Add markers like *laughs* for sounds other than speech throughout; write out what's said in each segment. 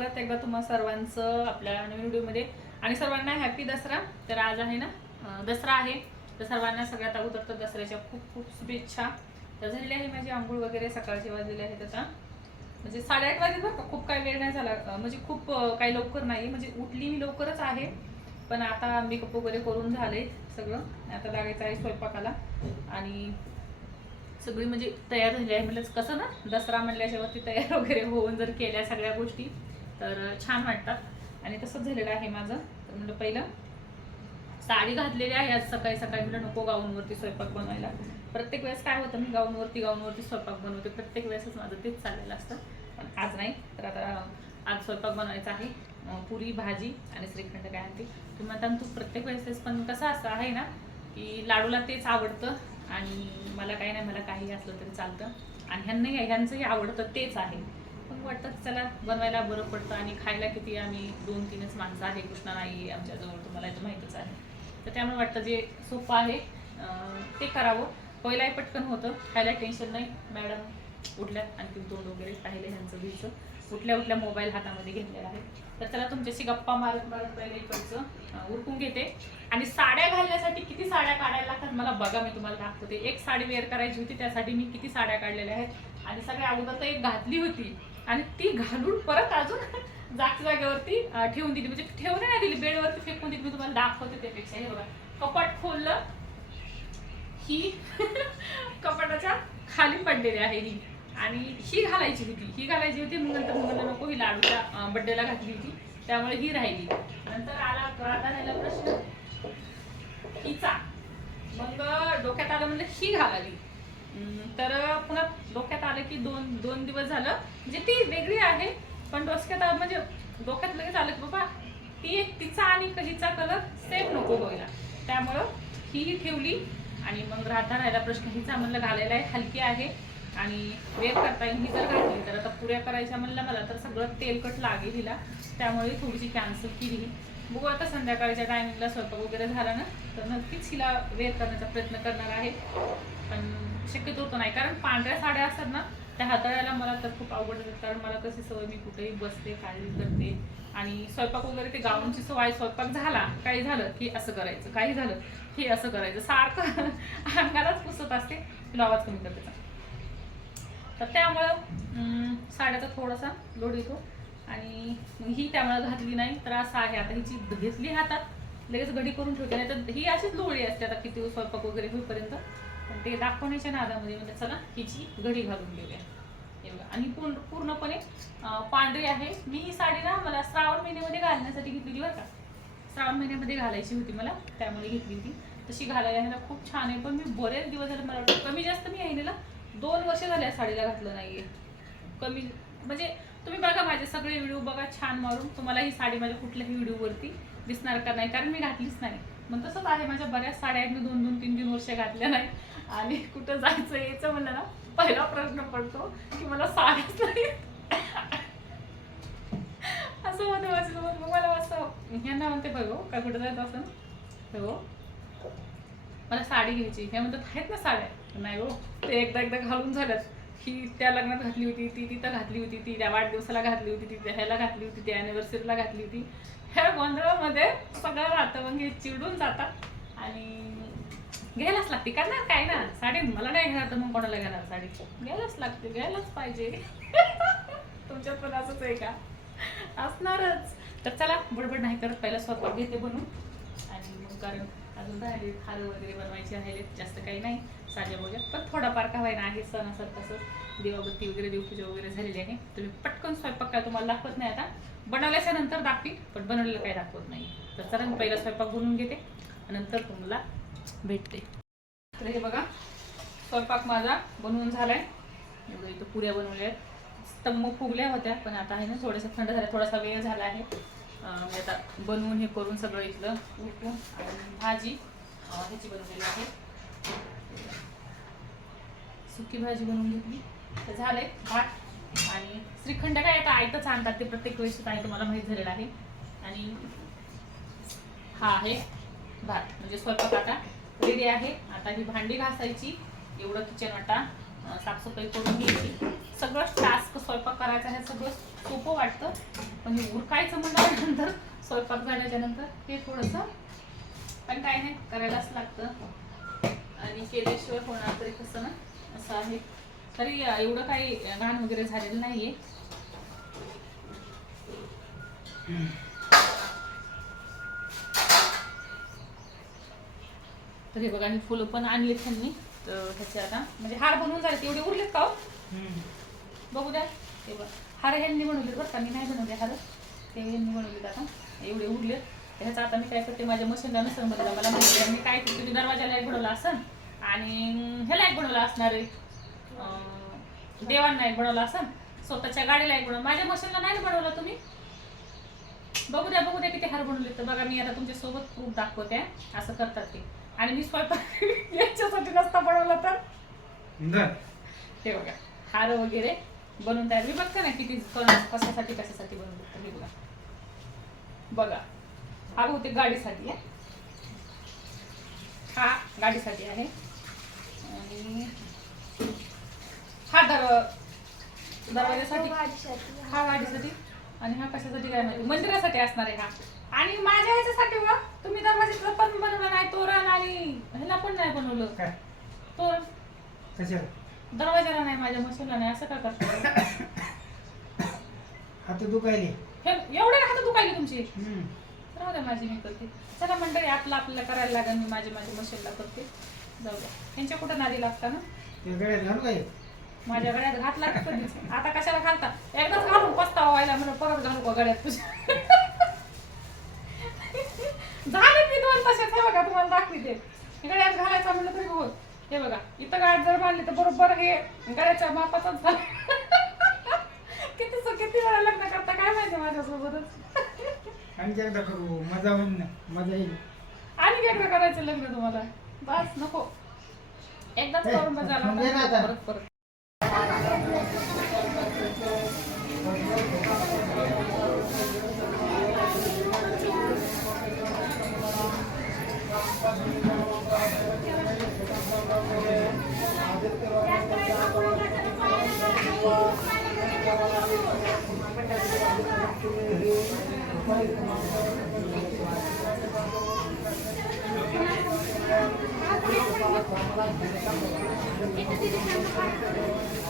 परत एकदा तुम्हा सर्वांचं आपल्या नवीन व्हिडिओमध्ये आणि सर्वांना हॅपी दसरा. तर आज आहे ना दसरा आहे. तर सर्वांना सगळ्यात अगोदर तर दसऱ्याच्या खूप खूप शुभेच्छा. तर झालेली आहे माझी आंघोळ वगैरे सकाळचे वाजलेले आहेत आता. म्हणजे साडेआठ वाजले बरं का? खूप काही वेळ नाही झाला. म्हणजे खूप काही लवकर नाही. म्हणजे उठली मी लवकरच आहे. पण आता मेकअप वगैरे करून झाले सगळं. आता लागायचं आहे स्वयंपाकाला. आणि सगळी म्हणजे तयार झाली आहे. म्हणजे कसं ना? दसरा म्हणल्याच्यावरती तयार *laughs* वगैरे होऊन जर केल्या सगळ्या गोष्टी. तर छान वाटतात आणि तसंच झालेलं आहे माझं. तर म्हणलं पहिलं साडी घातलेली आहे आज सकाळी सकाळी. म्हणलं नको गाऊनवरती स्वयंपाक बनवायला. प्रत्येक वेळेस काय होतं मी गाऊनवरती गाऊनवरती स्वयंपाक बनवते. प्रत्येक वेळेसच माझं तेच चाललेलं असतं. पण आज नाही. तर आता आज स्वयंपाक बनवायचा आहे. पुरी भाजी आणि श्रीखंड काय आणते. तुम्ही म्हणता तू प्रत्येक वेळेस पण कसं असं आहे ना की लाडूला तेच आवडतं. आणि मला काही नाही मला काही असलं तरी चालतं. आणि ह्यांनाही ह्यांचंही आवडतं तेच आहे. वाटतं की चला बनवायला बरं पडतं आणि खायला किती आम्ही दोन तीनच माणसं आहे कृष्णा नाही आमच्याजवळ तुम्हाला इथं माहीतच आहे. तर त्यामुळे वाटतं जे सोपं आहे ते करावं. पहिलाही पटकन होतं खायला टेन्शन नाही. मॅडम उठल्या आणखी तोंड वगैरे पाहिलं ह्यांचं घ्यायचं उठल्या उठल्या मोबाईल हातामध्ये घेतलेला आहे. तर त्याला तुमच्याशी गप्पा मारत मारत पहिले इकडचं उरकून घेते. आणि साड्या घालण्यासाठी किती साड्या काढायला लागतात मला बघा मी तुम्हाला दाखवते. एक साडी वेअर करायची होती त्यासाठी मी किती साड्या काढलेल्या आहेत. आणि सगळ्या अगोदर तर एक घातली होती. आणि ती घालून परत अजून जागच्या जागेवरती ठेवून दिली. म्हणजे ठेवून नाही दिली बेडवरती फेकून दिली. मी तुम्हाला दाखवते त्यापेक्षा. हे बघा. कपाट खोललं. ही *laughs* कपाटाच्या खाली पडलेली आहे ही. आणि ही घालायची होती. ही घालायची होती. मग नंतर म्हणलं नको ही लाडूच्या बड्डेला घातली होती. त्यामुळे ही राहिली. नंतर आला आता राहिला प्रश्न. हिचा. मग डोक्यात आलं म्हणजे ही घालावी. तर पुन्हा की दोन दोन दिवस झालं. म्हणजे ती वेगळी आहे पण डोसक्यात म्हणजे डोक्यात लगेच आलं की बाबा ती एक तिचा आणि हिचा कलर सेम नको व्हायला त्यामुळं ही ठेवली आणि मग राहता राहिला प्रश्न हिचा म्हणलं घालायला आहे हलकी आहे आणि वेअर करता येईल ही जर घातली तर आता पुऱ्या करायच्या म्हणलं मला तर सगळं तेलकट लागेल हिला. त्यामुळे थोडीशी कॅन्सल केली बघू आता संध्याकाळच्या टायमिंगला स्वयंपाक वगैरे झाला ना तर नक्कीच हिला वेअर करण्याचा प्रयत्न करणार आहे. पण शक्यतो होतो नाही कारण पांढऱ्या साड्या असतात ना त्या हाताळायला मला तर खूप आवडतात कारण मला कशी सवय मी कुठेही बसते काळजी करते. आणि स्वयंपाक वगैरे ते गाऊनची सवय स्वयंपाक झाला काही झालं की असं करायचं काही झालं की असं करायचं. सारखं *laughs* अंगालाच पुसत असते तुला आवाज कमी करते. तर त्यामुळं अं, साड्याचा थोडासा लोड येतो. आणि ही त्यामुळे घातली नाही. तर असं आहे आता हिची घेतली हातात लगेच घडी करून ठेवते. नाही तर ही अशीच लोळी असते आता किती स्वयंपाक वगैरे होईपर्यंत. पण ते दाखवण्याच्या नादामध्ये म्हणजे चला हिची घडी घालून घेऊया. आहे एवढं आणि पूर्ण पूर्णपणे पांढरी आहे. मी ही साडी ना मला श्रावण महिन्यामध्ये घालण्यासाठी घेतलेली बरं का. श्रावण महिन्यामध्ये घालायची होती मला त्यामुळे घेतली होती. तशी घालायला ह्याला खूप छान आहे. पण मी बरेच दिवस झाले मला वाटतं कमी जास्त मी ह्याला दोन वर्ष झाले या साडीला घातलं नाहीये. कमी म्हणजे तुम्ही बघा माझे सगळे व्हिडिओ बघा छान मारून. तुम्हाला ही साडी माझ्या कुठल्याही व्हिडिओवरती दिसणार का नाही? कारण मी घातलीच नाही. मग तसंच आहे माझ्या बऱ्याच साड्या आहेत. मी दोन दोन तीन तीन वर्ष घातल्या नाही आणि कुठं जायचं यायचं म्हणलं ना पहिला प्रश्न पडतो की मला साडीच नाही. असं होतं वाचलं मग मला असं ह्यांना म्हणते बघ काय कुठं जायचं असं हो मला साडी घ्यायची हे म्हणतात आहेत ना साड्या. नाही हो ते एकदा एकदा घालून झाल्यात. ही त्या लग्नात घातली होती ती तिथं घातली होती ती त्या वाढदिवसाला घातली होती ती ह्याला घातली होती ती अॅनिव्हर्सरीला घातली होती. ह्या गोंधळामध्ये सगळं राहतं मग हे चिडून जातात. आणि घ्यायलाच लागते. करणार काय ना? साडी मला नाही घेणार तर मग कोणाला घेणार साडी? घ्यायलाच लागते घ्यायलाच पाहिजे. *laughs* तुमच्यात पण असंच आहे का? असणारच. तर चला बडबड नाही करत. पहिला स्वयंपाक घेते बनवून. आणि मग कारण अजून राहिले खारं वगैरे बनवायचे राहिले जास्त काही नाही. साध्या बोजा पण थोडाफार का व्हायना आहे सण असं तसं देवाबत्ती वगैरे देवपूजा वगैरे झालेली आहे. तुम्ही पटकन स्वयंपाक काय तुम्हाला दाखवत नाही आता. बनवल्याच्या नंतर दाखवी पण बनवलेलं काही दाखवत नाही. तर चला मी पहिला स्वयंपाक बनवून घेते. नंतर तुम्हाला भेटते. तर हे बघा स्वयंपाक माझा बनवून झालाय. बघा इथं पुऱ्या बनवल्या आहेत. स्तंभ फुगल्या होत्या पण आता आहे ना थोडंसं थंड झालं थोडासा वेळ झाला आहे. मी आता बनवून हे करून सगळं इथलं उठून आणि भाजी ह्याची बनवलेली आहे. सुकी भाजी बनवून घेतली. तर झालंय भात आणि श्रीखंड काय आता आयतच आणतात ते प्रत्येक वेळेस आहे तुम्हाला माहीत झालेलं आहे. आणि हा आहे भात म्हणजे स्वयंपाक आता रेडी आहे. आता ही भांडी घासायची एवढं किचन वाटा साफसफाई करून घ्यायची. सगळं टास्क स्वयंपाक करायचा हे सगळं सोपं वाटतं. पण हे उरकायचं म्हटल्यानंतर स्वयंपाक झाल्याच्यानंतर ते थोडंसं पण काय नाही करायलाच लागतं. आणि केल्याशिवाय होणार तरी कसं ना असं आहे. तरी एवढं काही घाण वगैरे झालेलं नाहीये. तर हे बघा ही फुलं पण आणली त्यांनी. तर ह्याचे आता म्हणजे हार बनवून झाले तेवढे उरलेत का हो? बघू द्या. ते बघ हार ह्यांनी बनवले बरं का. मी नाही बनवले हार. ते ह्यांनी बनवलेत आता. एवढे उरले ह्याचा आता मी काय करते माझ्या मशीनला नसेल बनवला. मला माहिती आहे. मी काय करते मी दरवाजाला एक बनवला असन आणि ह्याला एक बनवला असणार आहे. देवांना एक बनवला असन. स्वतःच्या गाडीला एक बनवला माझ्या मशीनला नाही बनवलं तुम्ही? बघू द्या बघू द्या किती हार बनवले तर बघा मी आता तुमच्यासोबत प्रूफ दाखवते असं करतात ते. आणि मी स्वयंपाक *laughs* याच्यासाठी नसता बनवला तर? हे बघा हार वगैरे बनवून तयार. मी बघते ना किती कशासाठी कशासाठी बनवलं तर हे बघा. बघा हा बहुतेक गाडीसाठी आहे हा गाडीसाठी आहे. आणि हा दर दरवाजासाठी. हा गाडीसाठी. आणि हा कशासाठी काय माहिती? मंदिरासाठी असणार आहे हा. आणि माझ्या ह्याच्यासाठी व तुम्ही दरवाजाचं पण बनवलं नाही तोरण आणि ह्याला पण नाही बनवलं. काय? तोरण. कशाला? दरवाजाला नाही माझ्या मशीनला नाही असं का करता? हात दुखायले. हे एवढे हात दुखायली तुमची? हम्म. राहू द्या माझी मी करते. चला मंडळी आपलं आपल्याला करायला लागेल मी माझी माझी मशीनला करते. जाऊ द्या. त्यांच्या कुठं नादी लागता ना? ते गळ्यात घालू काय? माझ्या गळ्यात घातला की कधीच आता कशाला घालता? एकदाच घालून पस्तावा व्हायला म्हणून परत घालू का गळ्यात तुझ्या? झाले मी दोन तसेच हे बघा तुम्हाला दाखवते. गळ्यात घालायचा म्हणलं तरी हो हे बघा इथं गळ्यात जर बांधली तर बरोबर हे गळ्याच्या मापाचाच झालं. किती किती वेळा लग्न करता काय माहिती माझ्यासोबतच? आणि ते एकदा करू मजा होईल ना मजा येईल. आणि एकदा करायचं लग्न तुम्हाला. बस नको. एकदाच करून ना आता. परत परत. Itu tidak sampai.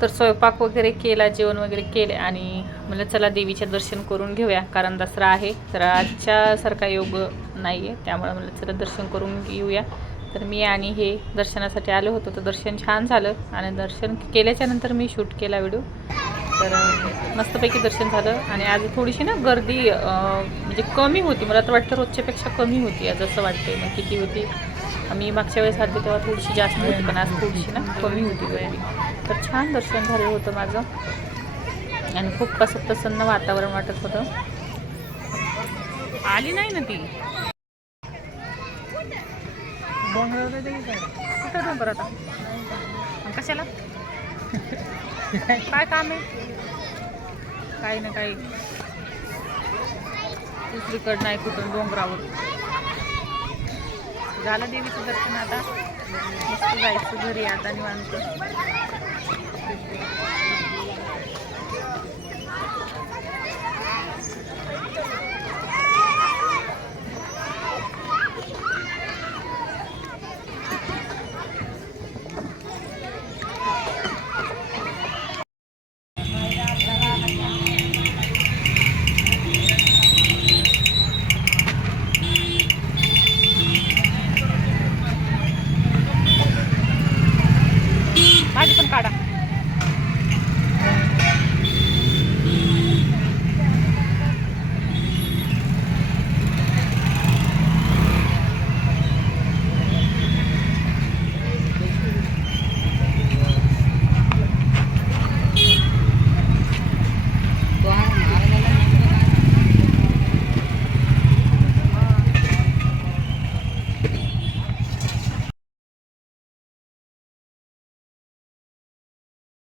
तर स्वयंपाक वगैरे केला जेवण वगैरे केले आणि म्हणलं चला देवीचे दर्शन करून घेऊया कारण दसरा आहे. तर आजच्यासारखा योग नाही आहे त्यामुळे म्हणलं चला दर्शन करून येऊया तर मी आणि हे दर्शनासाठी आलो होतो तर दर्शन छान झालं आणि दर्शन केल्याच्यानंतर मी शूट केला व्हिडिओ. तर मस्तपैकी दर्शन झालं आणि आज थोडीशी ना गर्दी म्हणजे कमी होती. मला तर वाटतं रोजच्यापेक्षा कमी होती आज असं वाटतंय. मग किती होती? मी मागच्या वेळेस आली तेव्हा थोडीशी जास्त होती पण आज थोडीशी ना कमी होती गर्दी. तर छान दर्शन झालं होतं माझं. आणि खूप कसं प्रसन्न वातावरण वाटत होतं. आली नाही ना ती. डोंगरावर कुठं बरं आता. कशाला? काय काम आहे? काही ना काही. दुसरीकडं नाही कुठून डोंगरावर. झालं देवीचं दर्शन आता. जायचं घरी आता निवांत. Thank you.